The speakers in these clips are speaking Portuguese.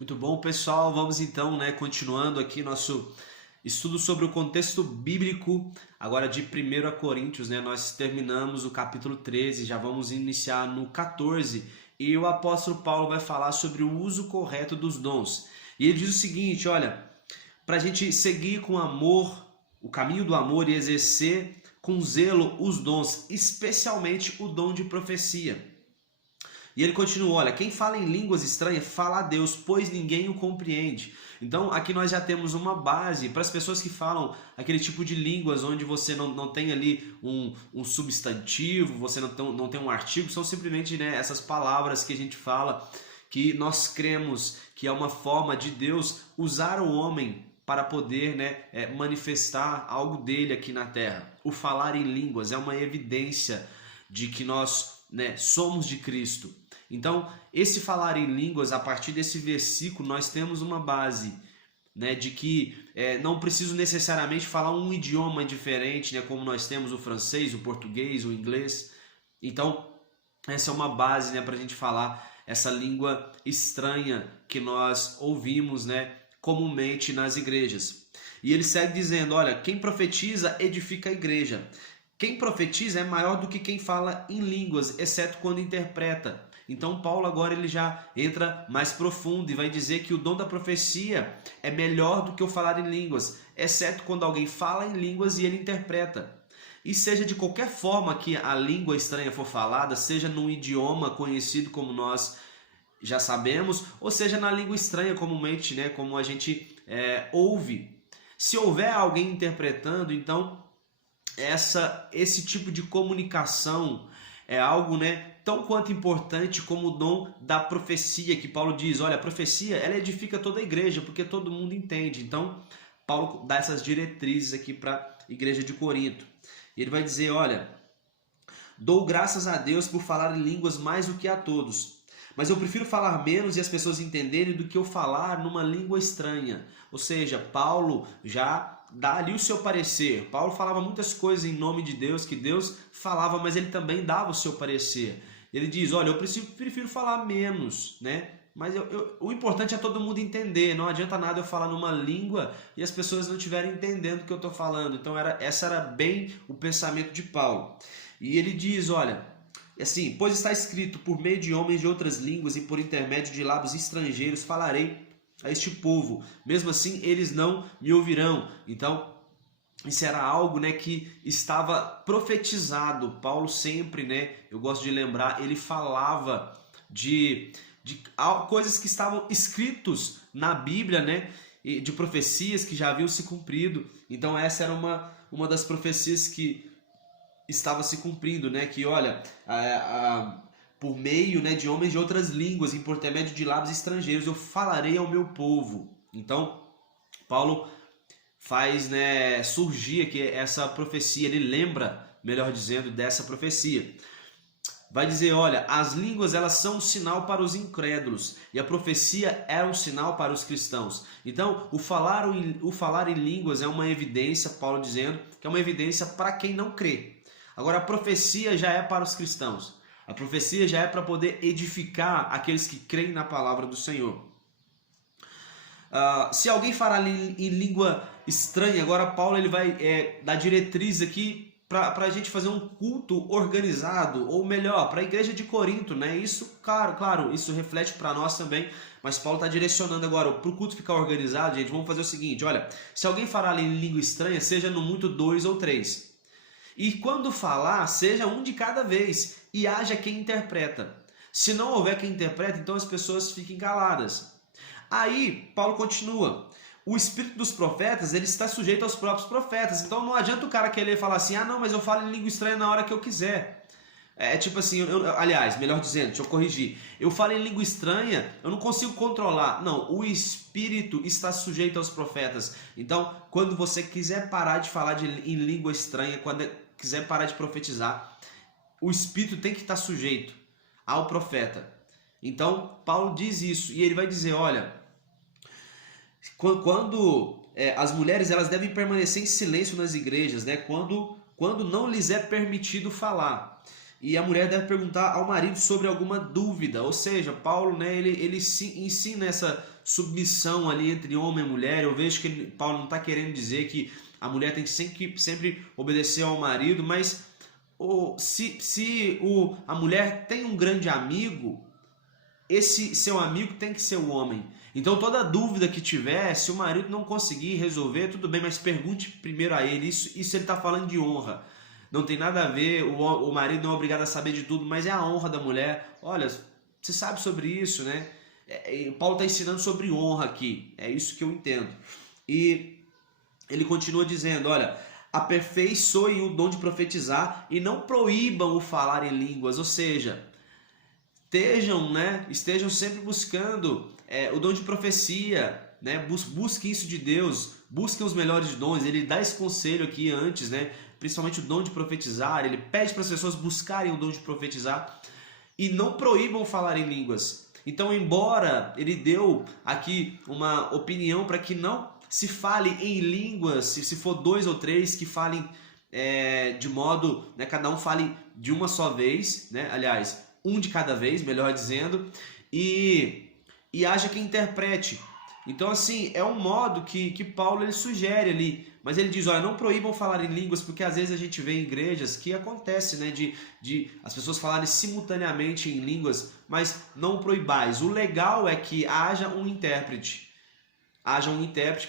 Muito bom, pessoal. Vamos então, continuando aqui nosso estudo sobre o contexto bíblico, agora de 1 Coríntios, nós terminamos o capítulo 13, já vamos iniciar no 14, e o apóstolo Paulo vai falar sobre o uso correto dos dons. E ele diz o seguinte, olha, para a gente seguir com amor, o caminho do amor e exercer com zelo os dons, especialmente o dom de profecia. E ele continua, olha, quem fala em línguas estranhas, fala a Deus, pois ninguém o compreende. Então aqui nós já temos uma base para as pessoas que falam aquele tipo de línguas onde você não tem ali um substantivo, você não tem um artigo, são simplesmente essas palavras que a gente fala, que nós cremos que é uma forma de Deus usar o homem para poder manifestar algo dele aqui na terra. O falar em línguas é uma evidência de que nós somos de Cristo. Então, esse falar em línguas, a partir desse versículo, nós temos uma base de que não preciso necessariamente falar um idioma diferente, como nós temos o francês, o português, o inglês. Então, essa é uma base para a gente falar essa língua estranha que nós ouvimos comumente nas igrejas. E ele segue dizendo, olha, quem profetiza edifica a igreja. Quem profetiza é maior do que quem fala em línguas, exceto quando interpreta. Então Paulo agora ele já entra mais profundo e vai dizer que o dom da profecia é melhor do que o falar em línguas, exceto quando alguém fala em línguas e ele interpreta. E seja de qualquer forma que a língua estranha for falada, seja num idioma conhecido como nós já sabemos, ou seja na língua estranha comumente, como a gente ouve. Se houver alguém interpretando, então esse tipo de comunicação é algo tão quanto importante como o dom da profecia, que Paulo diz, olha, a profecia ela edifica toda a igreja, porque todo mundo entende. Então, Paulo dá essas diretrizes aqui para a igreja de Corinto. Ele vai dizer, olha, dou graças a Deus por falar em línguas mais do que a todos, mas eu prefiro falar menos e as pessoas entenderem do que eu falar numa língua estranha. Ou seja, Paulo já dá ali o seu parecer. Paulo falava muitas coisas em nome de Deus, que Deus falava, mas ele também dava o seu parecer. Ele diz, olha, eu prefiro falar menos, mas o importante é todo mundo entender. Não adianta nada eu falar numa língua e as pessoas não estiverem entendendo o que eu estou falando. Então essa era bem o pensamento de Paulo. E ele diz, olha, assim, pois está escrito, por meio de homens de outras línguas e por intermédio de lábios estrangeiros falarei a este povo, mesmo assim eles não me ouvirão. Então isso era algo que estava profetizado. Paulo sempre, eu gosto de lembrar, ele falava de coisas que estavam escritos na Bíblia, de profecias que já haviam se cumprido. Então essa era uma das profecias que estava se cumprindo, que olha, por meio de homens de outras línguas e por intermédio de lábios estrangeiros eu falarei ao meu povo. Então Paulo faz surgir aqui essa profecia, ele lembra, melhor dizendo, dessa profecia. Vai dizer, olha, as línguas elas são um sinal para os incrédulos e a profecia é um sinal para os cristãos. Então o falar em línguas é uma evidência, Paulo dizendo, que é uma evidência para quem não crê. Agora a profecia já é para os cristãos. A profecia já é para poder edificar aqueles que creem na palavra do Senhor. Se alguém falar em língua estranha, agora Paulo ele vai dar diretriz aqui para a gente fazer um culto organizado, ou melhor, para a igreja de Corinto. Isso, claro, isso reflete para nós também, mas Paulo está direcionando agora para o culto ficar organizado. Gente, vamos fazer o seguinte, olha, se alguém falar em língua estranha, seja no muito 2 ou 3. E quando falar, seja um de cada vez, e haja quem interpreta. Se não houver quem interpreta, então as pessoas fiquem caladas. Aí, Paulo continua. O espírito dos profetas, ele está sujeito aos próprios profetas. Então não adianta o cara querer falar assim, não, mas eu falo em língua estranha na hora que eu quiser. É tipo assim, aliás, melhor dizendo, deixa eu corrigir. Eu falo em língua estranha, eu não consigo controlar. Não, o espírito está sujeito aos profetas. Então, quando você quiser parar de falar em língua estranha, quando quiser parar de profetizar, o espírito tem que estar sujeito ao profeta. Então, Paulo diz isso e ele vai dizer, olha, quando as mulheres elas devem permanecer em silêncio nas igrejas, quando não lhes é permitido falar. e a mulher deve perguntar ao marido sobre alguma dúvida. Ou seja, Paulo, né, ele ensina essa submissão ali entre homem e mulher. Eu vejo que Paulo não está querendo dizer que a mulher tem que sempre obedecer ao marido, mas a mulher tem um grande amigo, esse seu amigo tem que ser o homem. Então toda dúvida que tiver, se o marido não conseguir resolver, tudo bem, mas pergunte primeiro a ele. Isso ele está falando de honra. Não tem nada a ver, o marido não é obrigado a saber de tudo, mas é a honra da mulher. Olha, você sabe sobre isso, né? Paulo está ensinando sobre honra aqui, é isso que eu entendo. E ele continua dizendo, olha, aperfeiçoem o dom de profetizar e não proíbam o falar em línguas, ou seja, estejam sempre buscando o dom de profecia, né? Busquem isso de Deus, busquem os melhores dons. Ele dá esse conselho aqui antes, né? Principalmente o dom de profetizar. Ele pede para as pessoas buscarem o dom de profetizar e não proíbam falar em línguas. Então, embora ele deu aqui uma opinião para que não se fale em línguas, se for 2 ou 3 que falem de modo, né, cada um fale de uma só vez, né? Aliás, um de cada vez, melhor dizendo, e haja quem interprete. Então, assim, é um modo que Paulo ele sugere ali, mas ele diz, olha, não proíbam falar em línguas, porque às vezes a gente vê em igrejas que acontece, né, de as pessoas falarem simultaneamente em línguas, mas não proibais. O legal é que haja um intérprete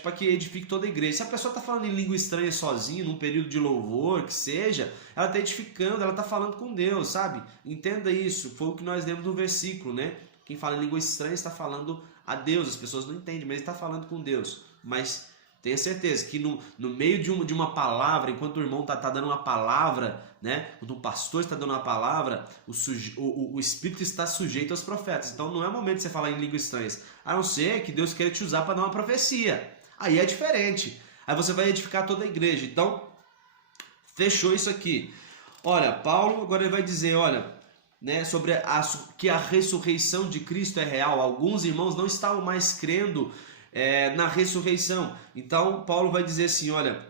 para que edifique toda a igreja. Se a pessoa está falando em língua estranha sozinha, num período de louvor, que seja, ela está edificando, ela está falando com Deus, sabe? Entenda isso, foi o que nós lemos no versículo, né? Quem fala em língua estranha está falando a Deus, as pessoas não entendem, mas ele está falando com Deus. Mas tenha certeza que no meio de uma palavra, enquanto o irmão está dando uma palavra, né? Quando o pastor está dando uma palavra, o Espírito está sujeito aos profetas. Então não é momento de você falar em línguas estranhas, a não ser que Deus queira te usar para dar uma profecia. Aí é diferente. Aí você vai edificar toda a igreja. Então, fechou isso aqui. Olha, Paulo agora ele vai dizer, olha, né, sobre que a ressurreição de Cristo é real. Alguns irmãos não estavam mais crendo na ressurreição. Então Paulo vai dizer assim, olha,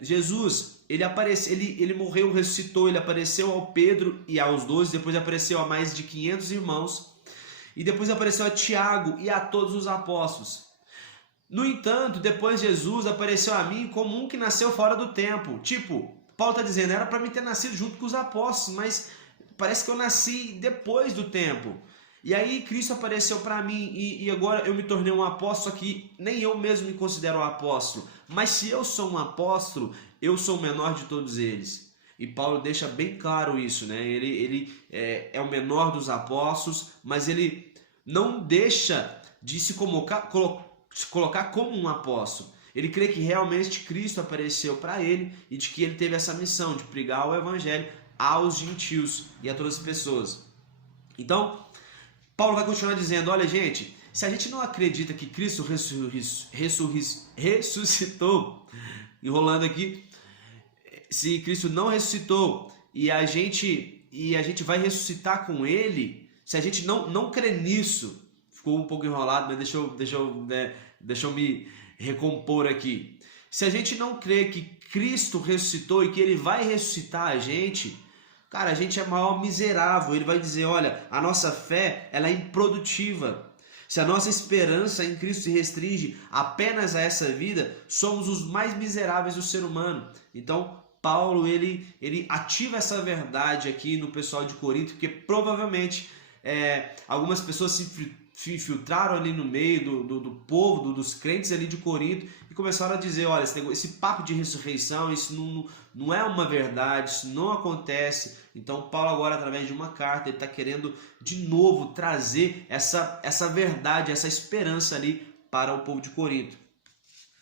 Jesus, ele morreu, ressuscitou, ele apareceu ao Pedro e aos 12, depois apareceu a mais de 500 irmãos, e depois apareceu a Tiago e a todos os apóstolos. No entanto, depois Jesus apareceu a mim como um que nasceu fora do tempo. Tipo, Paulo está dizendo, era para mim ter nascido junto com os apóstolos, mas parece que eu nasci depois do tempo. E aí Cristo apareceu para mim e agora eu me tornei um apóstolo, que nem eu mesmo me considero um apóstolo. Mas se eu sou um apóstolo, eu sou o menor de todos eles. E Paulo deixa bem claro isso, né? Ele é o menor dos apóstolos, mas ele não deixa de se colocar como um apóstolo. Ele crê que realmente Cristo apareceu para ele e de que ele teve essa missão de pregar o evangelho aos gentios e a todas as pessoas. Então, Paulo vai continuar dizendo, olha gente, se a gente não acredita que Cristo ressuscitou, enrolando aqui, se Cristo não ressuscitou e a gente vai ressuscitar com ele, se a gente não crê nisso, ficou um pouco enrolado, mas deixa eu me recompor aqui. Se a gente não crê que Cristo ressuscitou e que ele vai ressuscitar a gente, cara, a gente é maior miserável. Ele vai dizer, olha, a nossa fé ela é improdutiva. Se a nossa esperança em Cristo se restringe apenas a essa vida, somos os mais miseráveis do ser humano. Então, Paulo, ele ativa essa verdade aqui no pessoal de Corinto, porque provavelmente algumas pessoas se infiltraram ali no meio do povo, dos crentes ali de Corinto, e começaram a dizer, olha, esse papo de ressurreição, isso não é uma verdade, isso não acontece. Então Paulo agora, através de uma carta, ele está querendo de novo trazer essa verdade, essa esperança ali para o povo de Corinto.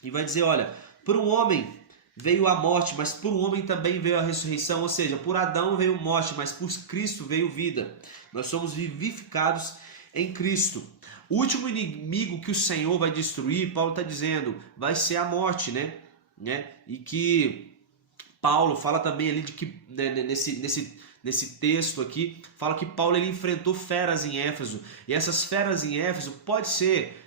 E vai dizer, olha, por um homem veio a morte, mas por um homem também veio a ressurreição, ou seja, por Adão veio morte, mas por Cristo veio vida. Nós somos vivificados em Cristo. O último inimigo que o Senhor vai destruir, Paulo está dizendo, vai ser a morte, né? E que Paulo fala também ali de que, né, nesse texto aqui, fala que Paulo ele enfrentou feras em Éfeso. E essas feras em Éfeso pode ser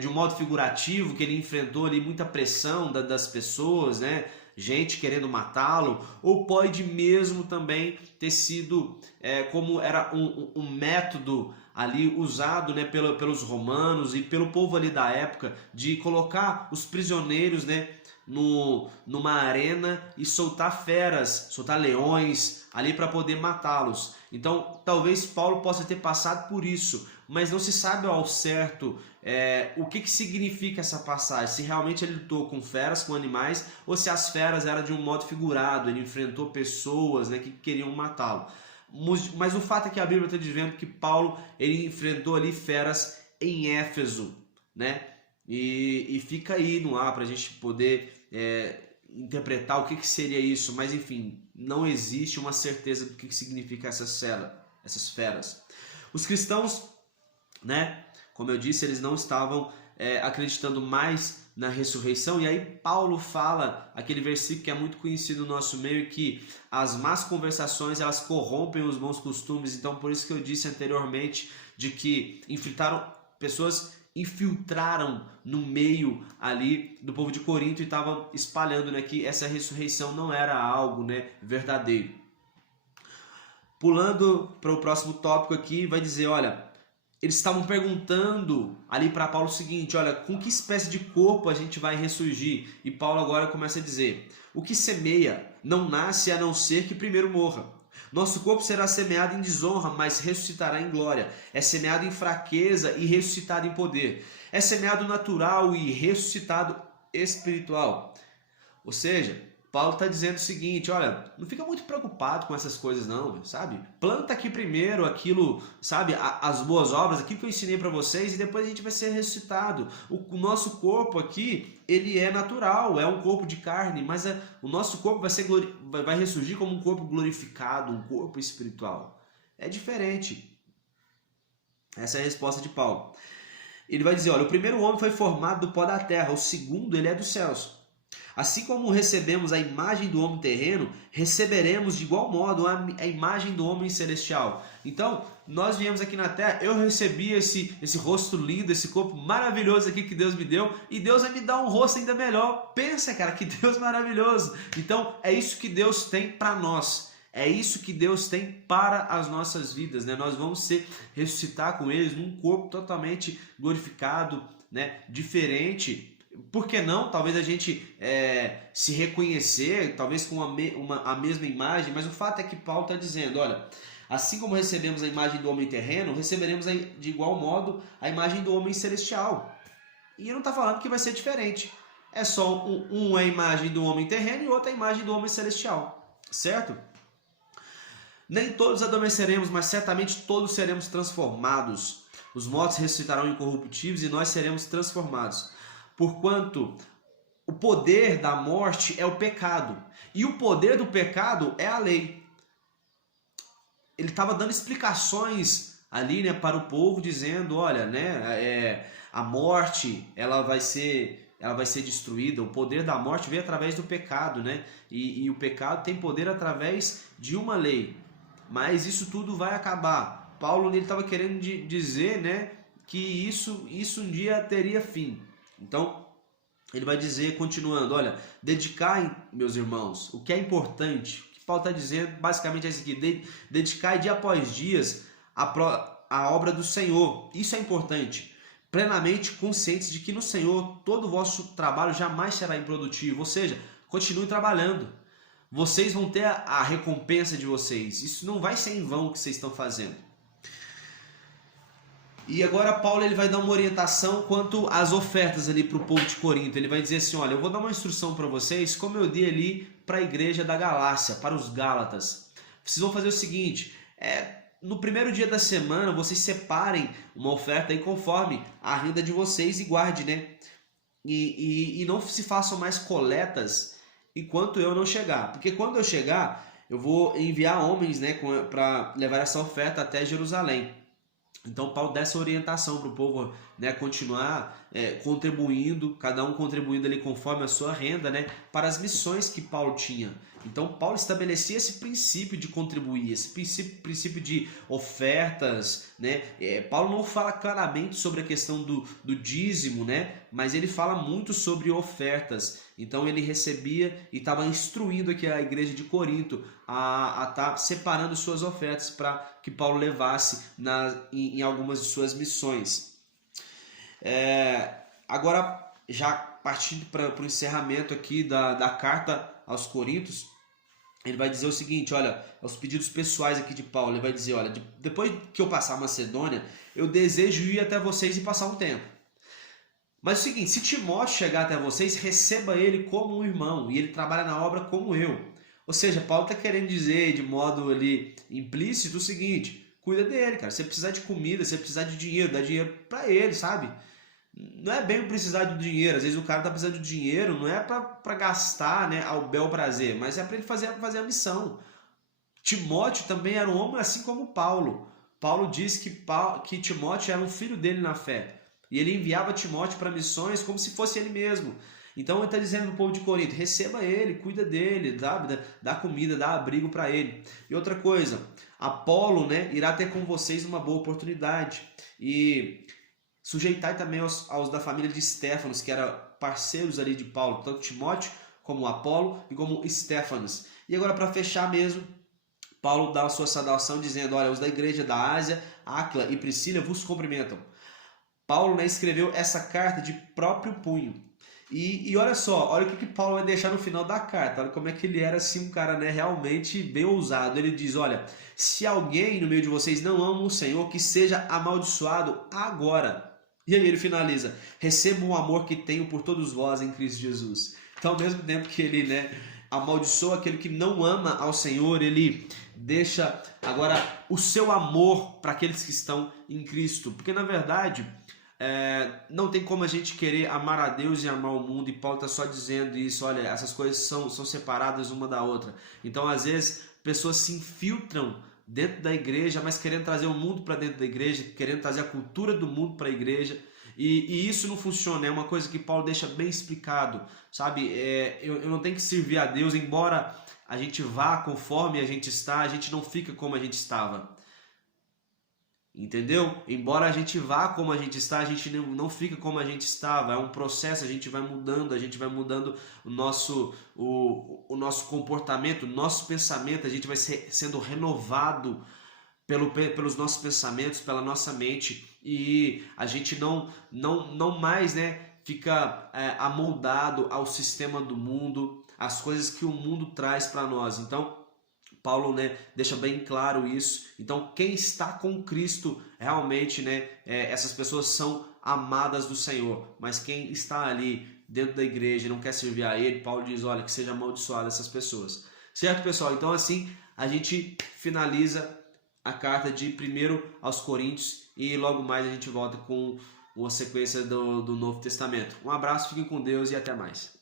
de um modo figurativo, que ele enfrentou ali muita pressão das pessoas, né? gente querendo matá-lo, ou pode mesmo também ter sido como era um método ali usado, né, pelos romanos e pelo povo ali da época, de colocar os prisioneiros, né, numa arena e soltar feras, soltar leões ali para poder matá-los. Então talvez Paulo possa ter passado por isso, mas não se sabe ao certo o que significa essa passagem, se realmente ele lutou com feras, com animais, ou se as feras eram de um modo figurado, ele enfrentou pessoas, né, que queriam matá-lo. Mas o fato é que a Bíblia está dizendo que Paulo ele enfrentou ali feras em Éfeso, né? E fica aí no ar para a gente poder interpretar o que seria isso, mas enfim, não existe uma certeza do que significa essas feras. Os cristãos, né, como eu disse, eles não estavam acreditando mais na ressurreição, e aí Paulo fala aquele versículo que é muito conhecido no nosso meio, que as más conversações elas corrompem os bons costumes. Então por isso que eu disse anteriormente de que pessoas infiltraram no meio ali do povo de Corinto e estavam espalhando, né, que essa ressurreição não era algo, né, verdadeiro. Pulando para o próximo tópico aqui, vai dizer, olha, eles estavam perguntando ali para Paulo o seguinte, olha, com que espécie de corpo a gente vai ressurgir? E Paulo agora começa a dizer, o que semeia não nasce a não ser que primeiro morra. Nosso corpo será semeado em desonra, mas ressuscitará em glória. É semeado em fraqueza e ressuscitado em poder. É semeado natural e ressuscitado espiritual. Ou seja, Paulo está dizendo o seguinte, olha, não fica muito preocupado com essas coisas não, sabe? Planta aqui primeiro aquilo, sabe, as boas obras, aquilo que eu ensinei para vocês, e depois a gente vai ser ressuscitado. O nosso corpo aqui, ele é natural, é um corpo de carne, mas o nosso corpo vai ressurgir como um corpo glorificado, um corpo espiritual. É diferente. Essa é a resposta de Paulo. Ele vai dizer, olha, o primeiro homem foi formado do pó da terra, o segundo ele é dos céus. Assim como recebemos a imagem do homem terreno, receberemos de igual modo a imagem do homem celestial. Então, nós viemos aqui na terra, eu recebi esse rosto lindo, esse corpo maravilhoso aqui que Deus me deu, e Deus vai me dar um rosto ainda melhor. Pensa, cara, que Deus maravilhoso. Então, é isso que Deus tem para nós. É isso que Deus tem para as nossas vidas, né? Nós vamos ressuscitar com eles num corpo totalmente glorificado, né? Diferente. Por que não? Talvez a gente se reconhecer, talvez com a mesma imagem, mas o fato é que Paulo está dizendo, olha, assim como recebemos a imagem do homem terreno, receberemos de igual modo a imagem do homem celestial. E ele não está falando que vai ser diferente. É só a imagem do homem terreno e outra a imagem do homem celestial, certo? Nem todos adormeceremos, mas certamente todos seremos transformados. Os mortos ressuscitarão incorruptíveis e nós seremos transformados. Porquanto o poder da morte é o pecado, e o poder do pecado é a lei. Ele estava dando explicações ali, né, para o povo, dizendo, olha, né, a morte ela vai ser destruída, o poder da morte veio através do pecado, né, e o pecado tem poder através de uma lei, mas isso tudo vai acabar. Paulo estava querendo dizer, né, que isso um dia teria fim. Então, ele vai dizer, continuando, olha, dedicai, meus irmãos, o que é importante, o que Paulo está dizendo, basicamente é isso aqui, dedicai dia após dia a obra do Senhor, isso é importante, plenamente conscientes de que no Senhor todo o vosso trabalho jamais será improdutivo, ou seja, continue trabalhando, vocês vão ter a recompensa de vocês, isso não vai ser em vão o que vocês estão fazendo. E agora Paulo ele vai dar uma orientação quanto às ofertas ali para o povo de Corinto. Ele vai dizer assim, olha, eu vou dar uma instrução para vocês, como eu dei ali para a igreja da Galácia, para os Gálatas. Vocês vão fazer o seguinte, no primeiro dia da semana vocês separem uma oferta aí conforme a renda de vocês e guarde, né? E não se façam mais coletas enquanto eu não chegar. Porque quando eu chegar, eu vou enviar homens, né, para levar essa oferta até Jerusalém. Então Paulo dá essa orientação para o povo né, continuar contribuindo, cada um contribuindo ali conforme a sua renda, né, para as missões que Paulo tinha. Então Paulo estabelecia esse princípio de contribuir, esse princípio de ofertas, né? Paulo não fala claramente sobre a questão do dízimo, né? Mas ele fala muito sobre ofertas. Então ele recebia e estava instruindo aqui a igreja de Corinto a estar separando suas ofertas para que Paulo levasse em algumas de suas missões. Agora, já partindo para o encerramento aqui da carta aos Coríntios, ele vai dizer o seguinte, olha, os pedidos pessoais aqui de Paulo, ele vai dizer, olha, depois que eu passar a Macedônia, eu desejo ir até vocês e passar um tempo. Mas é o seguinte, se Timóteo chegar até vocês, receba ele como um irmão, e ele trabalha na obra como eu. Ou seja, Paulo está querendo dizer de modo ali implícito o seguinte, cuida dele, cara, se precisar de comida, se precisar de dinheiro, dá dinheiro para ele, sabe? Não é bem precisar de dinheiro, às vezes o cara tá precisando de dinheiro, não é para gastar, né, ao bel prazer, mas é para ele fazer a missão. Timóteo também era um homem assim como Paulo. Paulo diz que Timóteo era um filho dele na fé, e ele enviava Timóteo para missões como se fosse ele mesmo. Então ele está dizendo no povo de Corinto, receba ele, cuida dele, sabe? Dá comida, dá abrigo para ele. E outra coisa, Apolo, né, irá ter com vocês uma boa oportunidade. E sujeitai também aos da família de Estéfanos, que eram parceiros ali de Paulo, tanto Timóteo como Apolo e como Estéfanos. E agora, para fechar mesmo, Paulo dá a sua saudação dizendo, olha, os da igreja da Ásia, Áquila e Priscila vos cumprimentam. Paulo, né, escreveu essa carta de próprio punho. E olha só, olha o que Paulo vai deixar no final da carta, olha como é que ele era assim, um cara, né, realmente bem ousado. Ele diz, olha, se alguém no meio de vocês não ama o Senhor, que seja amaldiçoado agora. E aí ele finaliza, receba o amor que tenho por todos vós em Cristo Jesus. Então, ao mesmo tempo que ele, né, amaldiçoa aquele que não ama ao Senhor, ele deixa agora o seu amor para aqueles que estão em Cristo. Porque, na verdade, não tem como a gente querer amar a Deus e amar o mundo, e Paulo está só dizendo isso, olha, essas coisas são separadas uma da outra. Então, às vezes, pessoas se infiltram dentro da igreja, mas querendo trazer o mundo para dentro da igreja, querendo trazer a cultura do mundo para a igreja, e isso não funciona, é uma coisa que Paulo deixa bem explicado, sabe? Eu não tenho que servir a Deus, embora a gente vá conforme a gente está, a gente não fica como a gente estava. Entendeu? Embora a gente vá como a gente está, a gente não fica como a gente estava. É um processo, a gente vai mudando o nosso comportamento, o nosso pensamento, a gente vai sendo renovado pelos nossos pensamentos, pela nossa mente, e a gente não mais, né, fica amoldado ao sistema do mundo, às coisas que o mundo traz para nós. Então, Paulo, né, deixa bem claro isso. Então, quem está com Cristo, realmente, né, essas pessoas são amadas do Senhor. Mas quem está ali dentro da igreja e não quer servir a Ele, Paulo diz, olha, que seja amaldiçoado essas pessoas. Certo, pessoal? Então, assim, a gente finaliza a carta de 1 aos Coríntios e logo mais a gente volta com uma sequência do Novo Testamento. Um abraço, fiquem com Deus e até mais.